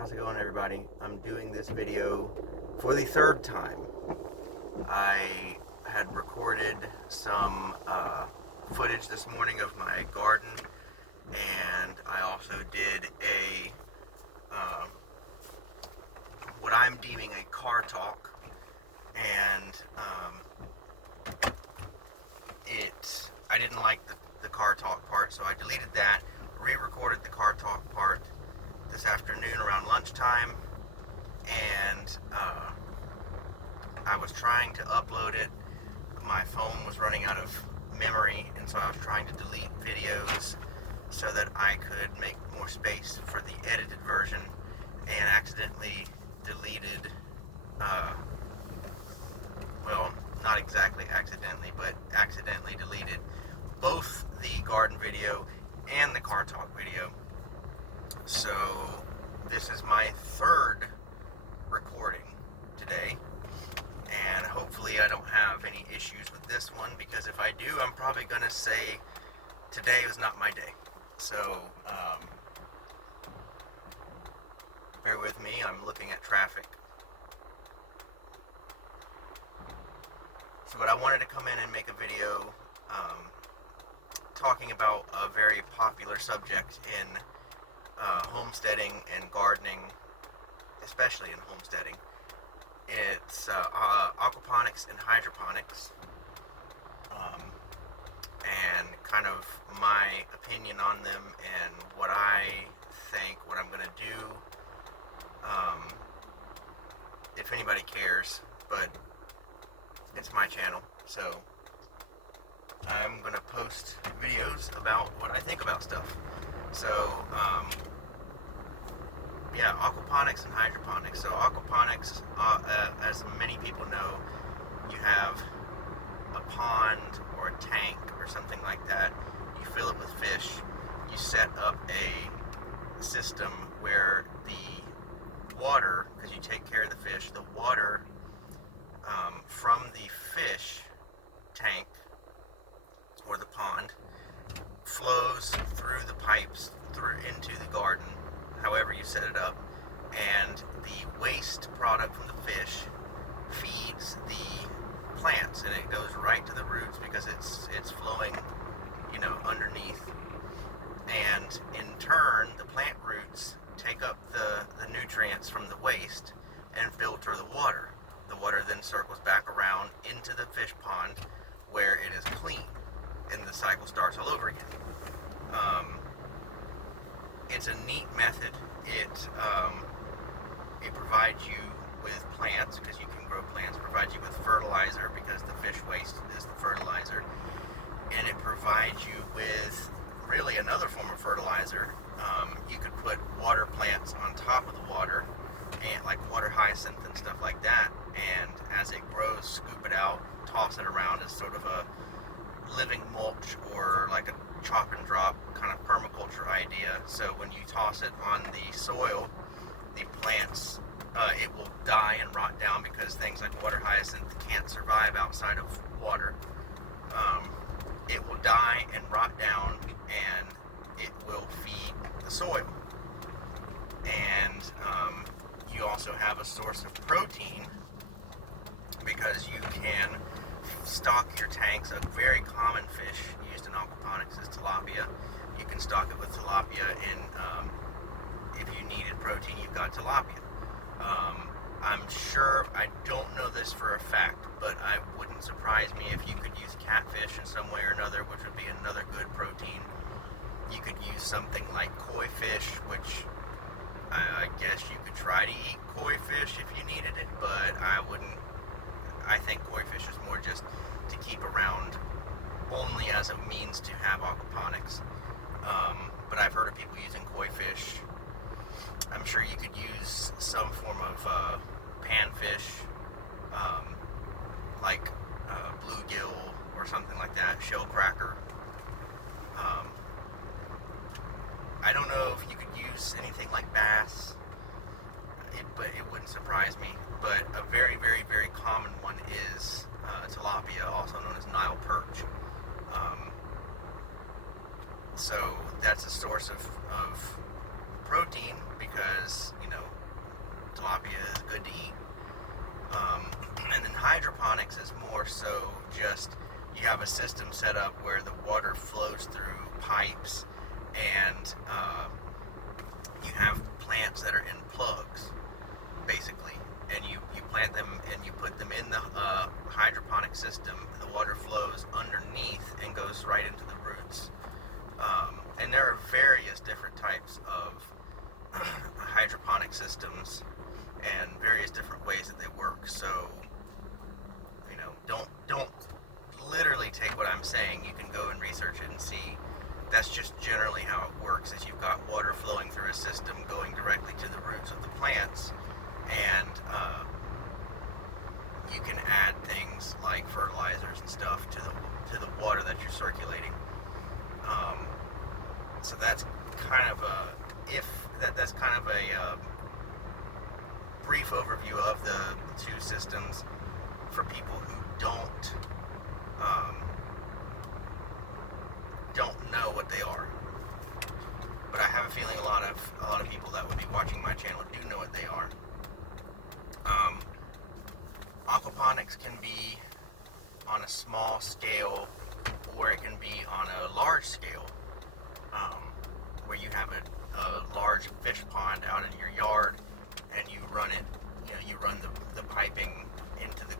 How's it going, everybody? I'm doing this video for the third time. I had recorded some footage this morning of my garden, and I also did a what I'm deeming a car talk, and I didn't like the car talk part, so I deleted that, re-recorded the car talk part this afternoon around lunchtime, and I was trying to upload it. My phone was running out of memory, and so I was trying to delete videos so that I could make more space for the edited version, and accidentally deleted, well, not exactly accidentally, but accidentally deleted both the garden video and the car talk video. So this is my third recording today, and hopefully I don't have any issues with this one, because if I do, I'm probably going to say today was not my day. So bear with me, I'm looking at traffic. So, but I wanted to come in and make a video talking about a very popular subject in homesteading and gardening, especially in homesteading. It's aquaponics and hydroponics, and kind of my opinion on them and what I think, what I'm going to do, if anybody cares, but it's my channel, so I'm going to post videos about what I think about stuff. So, yeah, aquaponics and hydroponics. So aquaponics, as many people know, you have a pond or a tank or something like that. You fill it with fish. You set up a system where the water, because you take care of the fish, the water from the fish tank or the pond flows through the pipes through into the garden, however you set it up, and the waste product from the fish feeds the plants, and it goes right to the roots because it's flowing, underneath. And in turn, the plant roots take up the nutrients from the waste and filter the water. The water then circles back around into the fish pond where it is clean, and the cycle starts all over again. It's a neat method. It provides you with plants, because you can grow plants. It provides you with fertilizer, because the fish waste is the fertilizer, and it provides you with really another form of fertilizer. You could put water plants on top of the water, and like water hyacinth and stuff like that, and as it grows, scoop it out, toss it around as sort of a living mulch, or like a chop and drop kind of permaculture idea. So when you toss it on the soil, the plants, it will die and rot down, because things like water hyacinth can't survive outside of water. It will die and rot down, and it will feed the soil. And you also have a source of protein, because you can stock your tanks. A very common fish used in aquaponics is tilapia. You can stock it with tilapia, and if you needed protein, you've got tilapia. I'm sure, I don't know this for a fact, but it wouldn't surprise me if you could use catfish in some way or another, which would be another good protein. You could use something like koi fish, which I guess you could try to eat koi fish if you needed it, but I wouldn't. I think koi fish is more just to keep around, only as a means to have aquaponics. But I've heard of people using koi fish. I'm sure you could use some form of panfish, like bluegill or something like that, shell cracker. I don't know if you could use anything like bass, but it wouldn't surprise me. But a very, very, very common one is tilapia, also known as Nile perch. So that's a source of protein, because tilapia is good to eat. And then hydroponics is more so just you have a system set up where the water flows through pipes, and you have plants that are in plugs, basically, and you plant them and you put them in the hydroponic system. The water flows underneath and goes right into the roots. And there are various different types of hydroponic systems and various different ways that they work. So, don't literally take what I'm saying. You can go and research it and see. That's just generally how it works, is you've got water flowing through a system going directly to the roots of the plants, and you can add things like fertilizers and stuff to the water that you're circulating. So that's kind of a brief overview of the two systems for people who don't know what they are. But I have a feeling a lot of people that would be watching my channel do know what they are. Aquaponics can be on a small scale, or it can be on a large scale, where you have a large fish pond out in your yard, and you run it. You run the piping into the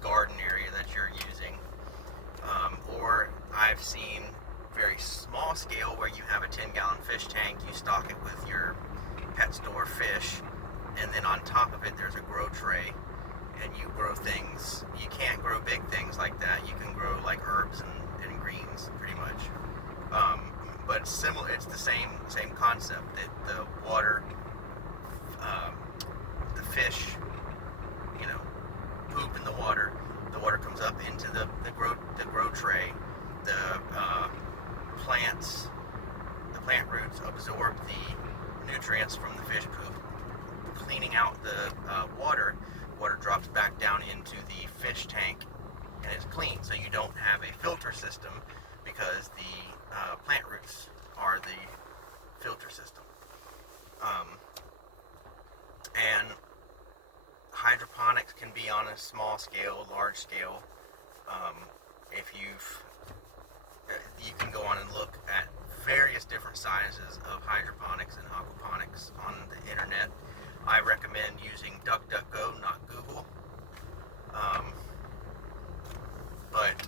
garden area that you're using. Or I've seen very small scale where you have a 10-gallon fish tank, you stock it with your pet store fish, and then on top of it there's a grow tray, and you grow things. You can't grow big things like that. You can grow like herbs and greens, pretty much. But similar, it's the same concept. That the water, the fish, poop in the water. The water comes up into the grow tray. The plant roots absorb the nutrients from the fish poop, cleaning out the water. Water drops back down into the fish tank, and it's clean. So you don't have a filter system, because the plant roots are the filter system. And hydroponics can be on a small scale, large scale. If you can go on and look at various different sizes of hydroponics and aquaponics on the internet. I recommend using DuckDuckGo, not Google. But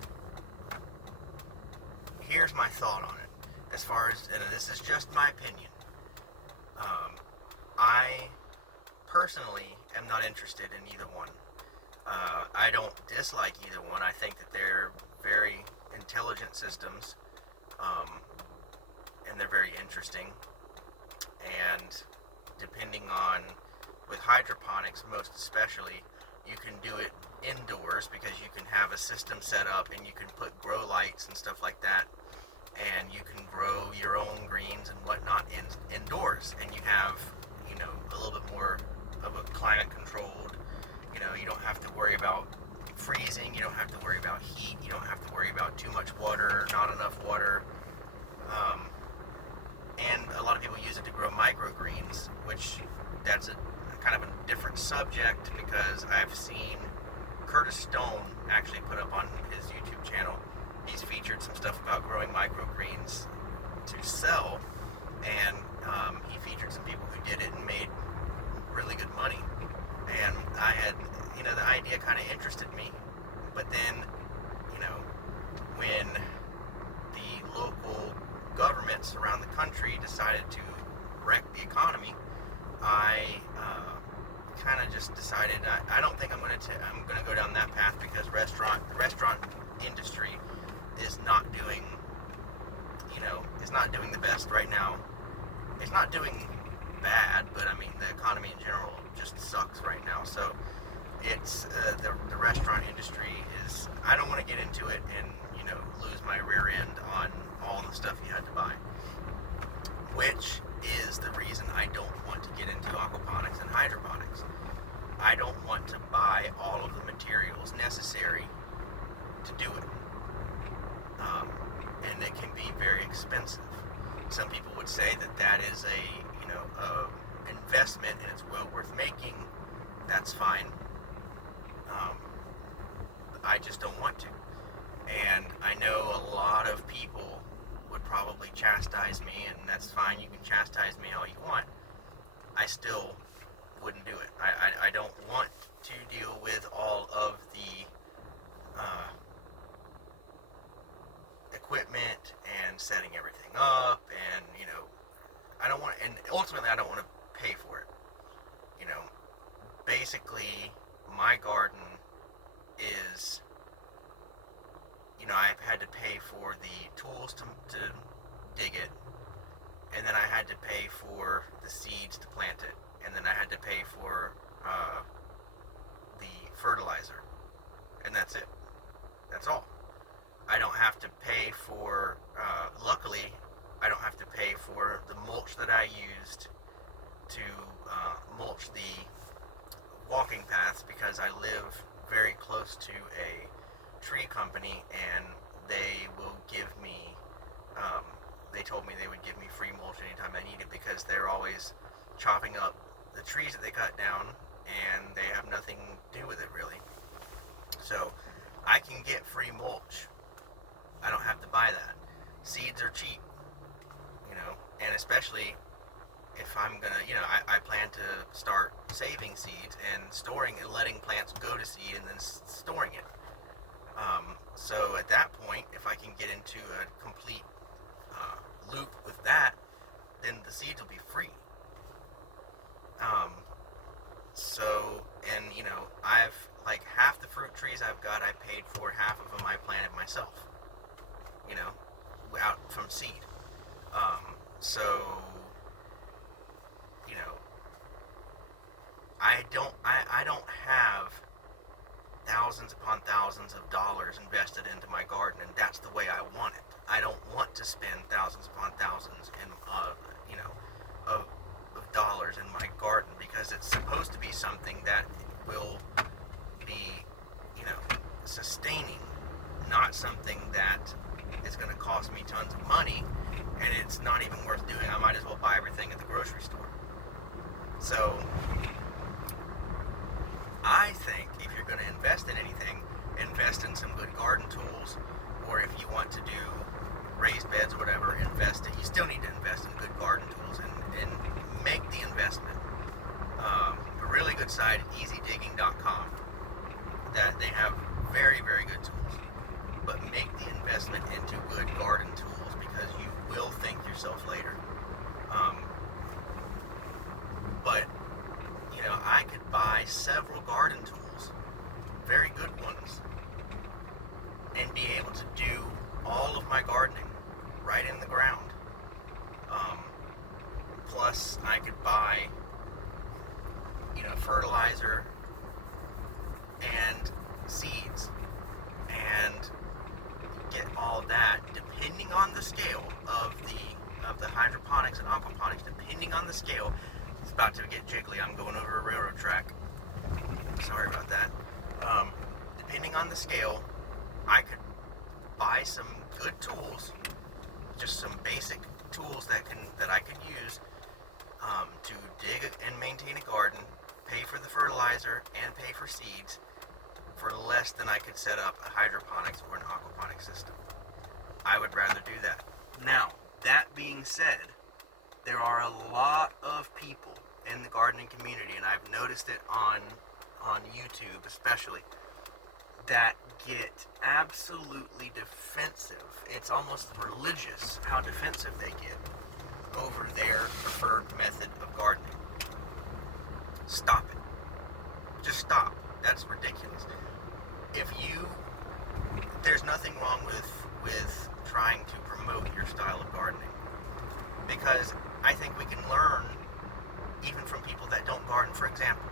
here's my thought on it. As far as, and this is just my opinion, I personally am not interested in either one. I don't dislike either one. I think that they're very intelligent systems, and they're very interesting. And depending on, with hydroponics most especially, you can do it indoors, because you can have a system set up and you can put grow lights and stuff like that, and you can grow your own greens and whatnot indoors, and you have a little bit more of a climate controlled. You don't have to worry about freezing, you don't have to worry about heat, you don't have to worry about too much water or not enough water. And a lot of people use it to grow microgreens, which that's a kind of a different subject, because I've seen Curtis Stone actually put up on his YouTube channel. He's featured some stuff about growing microgreens to sell, and he featured some people who did it and made really good money. And I had, the idea kind of interested me. But then, when the local governments around the country decided to wreck the economy, I kind of just decided I don't think I'm going to go down that path, because the restaurant industry is not doing the best right now. It's not doing bad, but the economy in general just sucks right now. So it's the restaurant industry is, I don't want to get into it and lose my rear end on all the stuff you had to buy, which is the reason I don't want to get into aquaponics and hydroponics. I don't want to buy all of the materials necessary to do it, and it can be very expensive. Some people would say that is a investment and it's well worth making, that's fine. I just don't want to. And I know a lot of people would probably chastise me, and that's fine. You can chastise me all you want. I still wouldn't do it. I don't want to deal with all of the equipment and setting everything up, and I don't want, and ultimately I don't want to pay for it. Basically my garden is, I've had to pay for the tools to dig it, and then I had to pay for the seeds to plant it, and then I had to pay for the fertilizer, and that's it. That's all. I don't have to pay for, luckily, I don't have to pay for the mulch that I used to mulch the walking paths, because I live very close to a tree company, and they will give me, they told me they would give me free mulch anytime I need it, because they're always chopping up the trees that they cut down, and they have nothing to do with it really. So I can get free mulch. I don't have to buy that. Seeds are cheap, and especially if I'm gonna, I plan to start saving seeds and storing and letting plants go to seed and then storing it. So at that point, if I can get into a complete loop with that, then the seeds will be free. And I've, like, half the fruit trees I've got, I paid for. Half of them I planted myself, out from seed. So I don't have thousands upon thousands of dollars invested into my garden, and that's the way I want it. I don't want to spend thousands upon thousands in, of dollars in my garden, because it's supposed to be something that will be, sustaining, not something that is going to cost me tons of money, and it's not even worth doing. I might as well buy everything at the grocery store. So I think if you're going to invest in anything, invest in some good garden tools, or if you want to do raised beds or whatever, invest in, you still need to invest in good garden tools and make the investment. A really good site, easydigging.com, that they have very, very good tools, but make the investment into good garden tools, because you will thank yourself later. But I could buy several garden tools, very good ones, and be able to do all of my gardening right in the ground. Plus, I could buy, fertilizer and seeds, and get all that, depending on the scale of the hydroponics and aquaponics, depending on the scale. It's about to get jiggly. I'm going over a railroad track. Sorry about that. Depending on the scale, I could buy some good tools, just some basic tools that I could use to dig and maintain a garden, pay for the fertilizer, and pay for seeds for less than I could set up a hydroponics or an aquaponics system. I would rather do that. Now, that being said, there are a lot of people in the gardening community, and I've noticed it on YouTube especially, that get absolutely defensive. It's almost religious how defensive they get over their preferred method of gardening. Stop it. Just stop. That's ridiculous. There's nothing wrong with trying to promote your style of gardening, because I think we can learn even from people that don't garden. For example,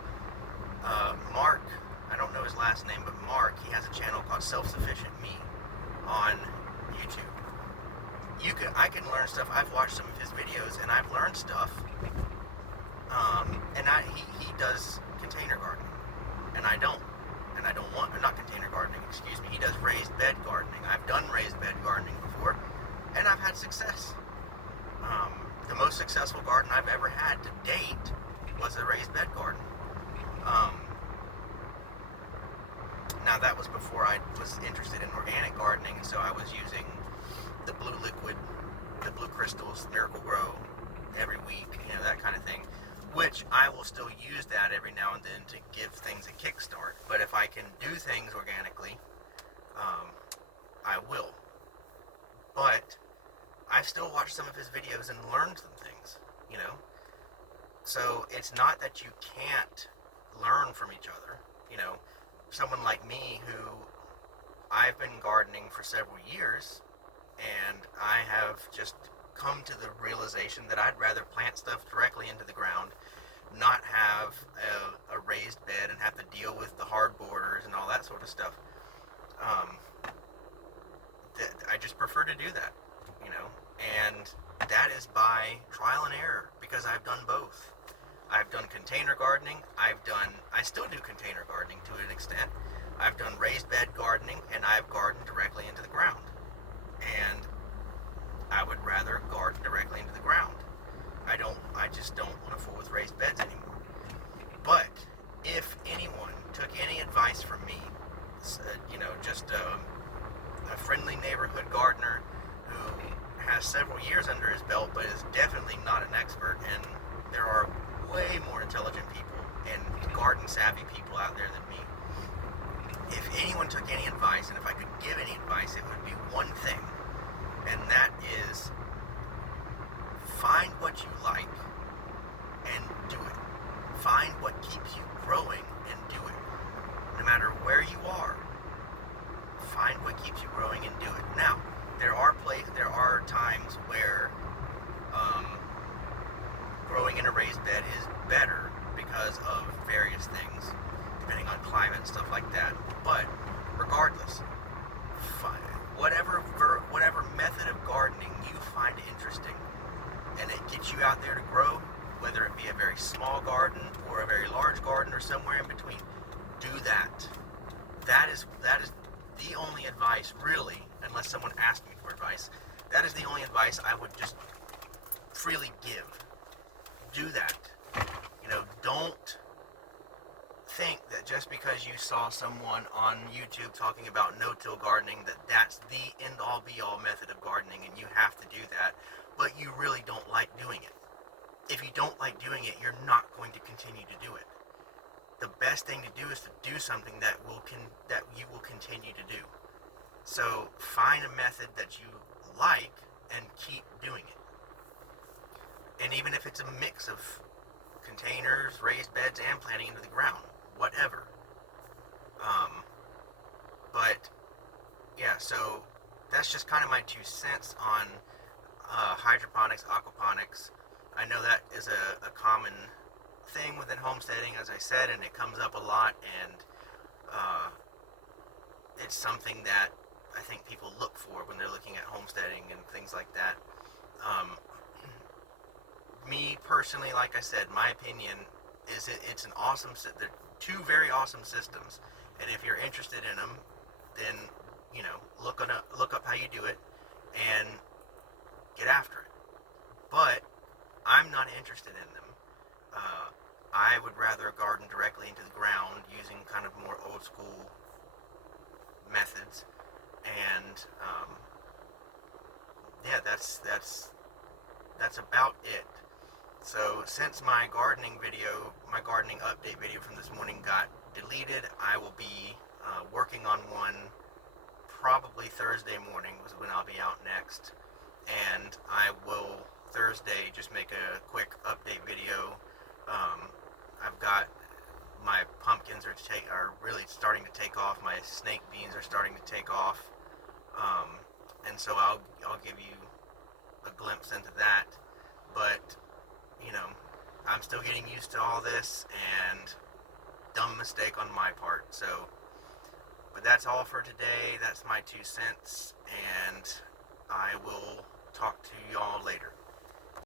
Mark, I don't know his last name, but Mark, he has a channel called Self-Sufficient Me on YouTube. I can learn stuff. I've watched some of his videos, and I've learned stuff. He does container gardening, and I don't want, not container gardening, excuse me. He does raised bed gardening. I've done raised bed gardening before, and I've had success. The most successful garden I've ever had to date Now that was before I was interested in organic gardening, so I was using the blue liquid, the blue crystals, Miracle Grow every week, you know, that kind of thing. Which I will still use that every now and then to give things a kickstart. But if I can do things organically, I will. But I've still watched some of his videos and learned some things, you know. So it's not that you can't learn from each other, you know. Someone like me who I've been gardening for several years, and I have just come to the realization that I'd rather plant stuff directly into the ground, not have a raised bed and have to deal with the hard borders and all that sort of stuff. I just prefer to do that, you know, and that is by trial and error, because I've done both. I've done container gardening, I still do container gardening to an extent. I've done raised bed gardening, and I've gardened directly into the ground. And I would rather garden directly into the ground. I just don't want to fool with raised beds anymore. But if anyone took any advice from me, you know, just a friendly neighborhood gardener who has several years under his belt, but is definitely not an expert, and there are way more intelligent people and garden savvy people out there than me. If anyone took any advice, and if I could give any advice, it would be one thing, and that is find what you like and do it. Find what keeps you growing and do it. No matter where you are, find what keeps you growing and do it. Now, there are times where growing in a raised bed is better because of various things, depending on climate and stuff like that. But regardless, whatever method of gardening you find interesting, and it gets you out there to grow, whether it be a very small garden or a very large garden or somewhere in between, do that. That is the only advice, really, unless someone asked me for advice, that is the only advice I would just freely give. Do that. You know, don't think that just because you saw someone on YouTube talking about no-till gardening that that's the end-all be-all method of gardening and you have to do that, but you really don't like doing it. If you don't like doing it, you're not going to continue to do it. The best thing to do is to do something that you will continue to do. So find a method that you like and keep doing it. And even if it's a mix of containers, raised beds, and planting into the ground, whatever. But yeah, so that's just kind of my 2 cents on hydroponics, aquaponics. I know that is a common thing within homesteading, as I said, and it comes up a lot, and it's something that I think people look for when they're looking at homesteading and things like that. Me personally, like I said, my opinion is it's an awesome, they're 2 very awesome systems, and if you're interested in them, then, you know, look up how you do it and get after it. But I'm not interested in them. I would rather garden directly into the ground using kind of more old school methods, and yeah, that's about it. So since my gardening update video from this morning got deleted, I will be working on one probably Thursday morning was when I'll be out next, and I will Thursday just make a quick update video. I've got my pumpkins are really starting to take off. My snake beans are starting to take off, and so I'll give you a glimpse into that. But you know, I'm still getting used to all this, and dumb mistake on my part. So, but that's all for today. That's my 2 cents, and I will talk to y'all later.